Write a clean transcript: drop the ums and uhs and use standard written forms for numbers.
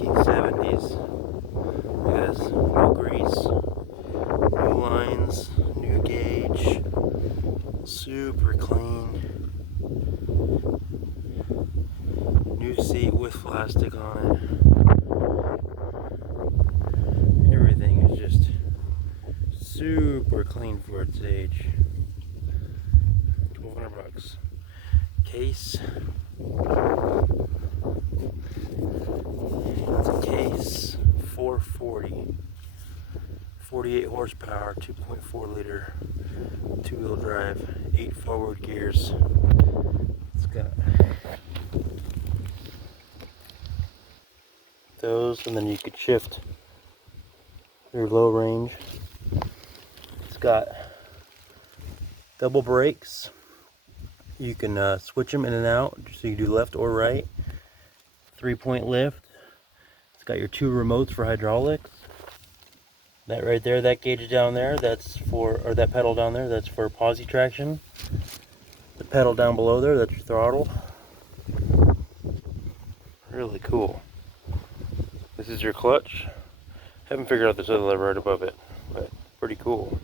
1970s. Look at this. No grease, new lines, new gauge, super clean. New seat with plastic on it. Everything is just super clean for its age. $1,200. Case. It's a case 440. 48 horsepower, 2.4 liter, two-wheel drive, 8 forward gears. It's got those, and then you could shift your low range. It's got double brakes. You can switch them in and out, so you do left or right. 3-point lift. It's got your 2 remotes for hydraulics. That right there, that gauge down there, that's for, or that pedal down there, that's for posi traction. The pedal down below there, that's your throttle. Really cool. This is your clutch. Haven't figured out this other lever right above it, but pretty cool.